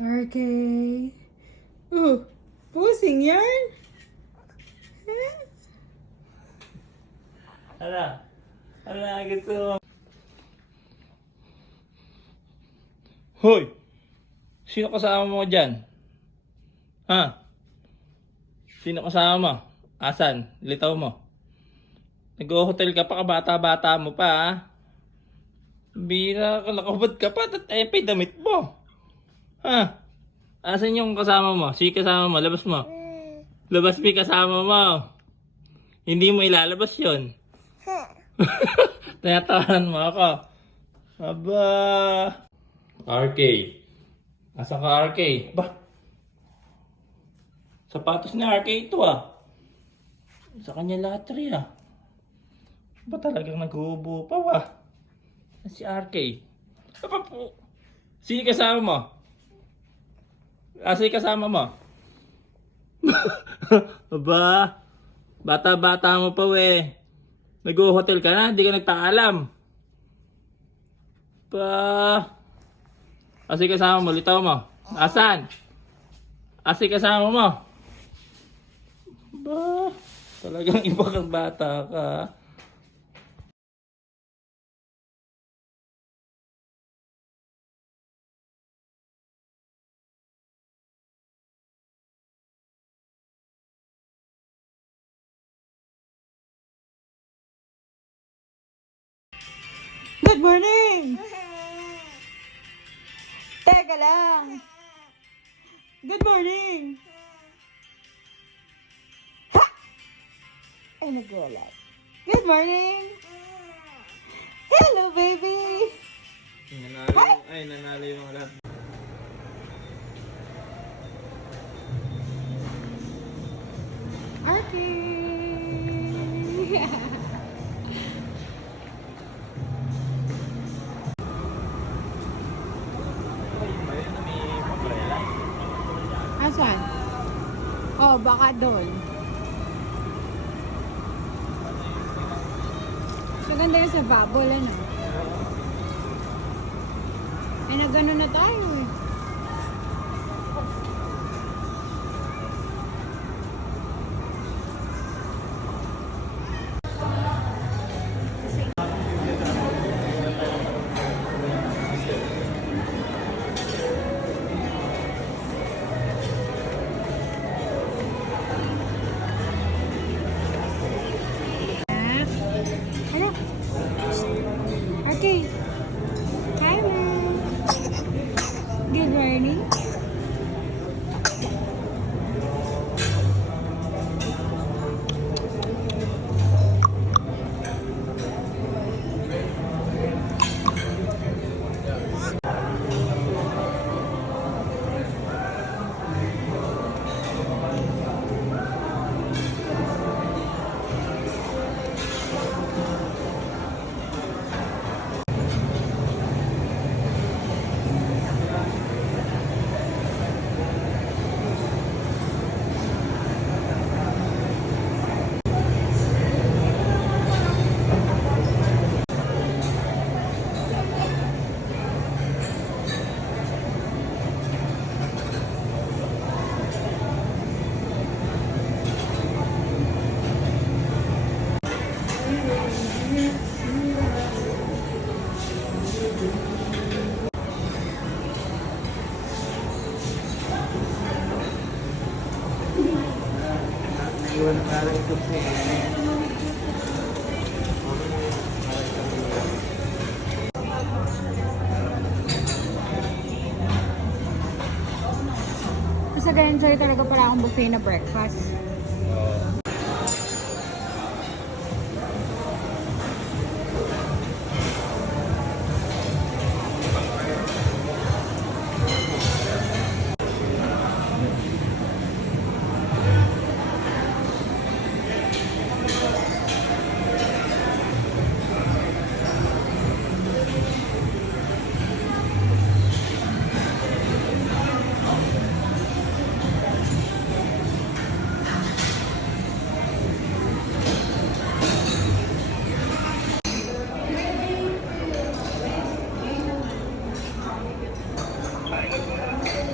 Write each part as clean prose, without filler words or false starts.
Okay. Pusing yan? Ala, gusto mo. Hoy! Sino kasama mo dyan? Ha? Sino kasama mo? Asan? Litaw mo. Nag-hotel ka pa, kabata-bata mo pa, ha? Bira ka, nakabad ka pa, tatepay damit mo. Ha? Asan yung kasama mo? Si kasama mo, labas mo. Labas mo yung kasama mo. Hindi mo ilalabas yun. Tinatawanan mo ako. Aba. RK. Asan ka, RK? Ba? Sapatos ni RK ito, ah. Sa kanya latri, ah. Ba talagang nag-uubo pa, ba? Si RK. Aba po. Sino kasama mo? Asa yung kasama mo? Aba. Bata-bata mo pa, we. Nag-hotel ka na, hindi ka nagpaalam. Asa yung kasama mo? Litaw mo. Asan? Asa yung kasama mo? Ba, talagang iba kang bata ka. Good morning! Teka lang! Good morning! Ha! Ay, nagulat. Good morning! Hello, baby! Nanalo yung alam. Okay! Asan? Oh, baka doon. So, ganda yun sa bubble, ano? Eh, nag-ano na tayo, eh. Ano? Okay. Hi, ma'am. Good morning. Kasi nag-enjoy talaga pala akong buffet na breakfast.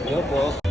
Yo po.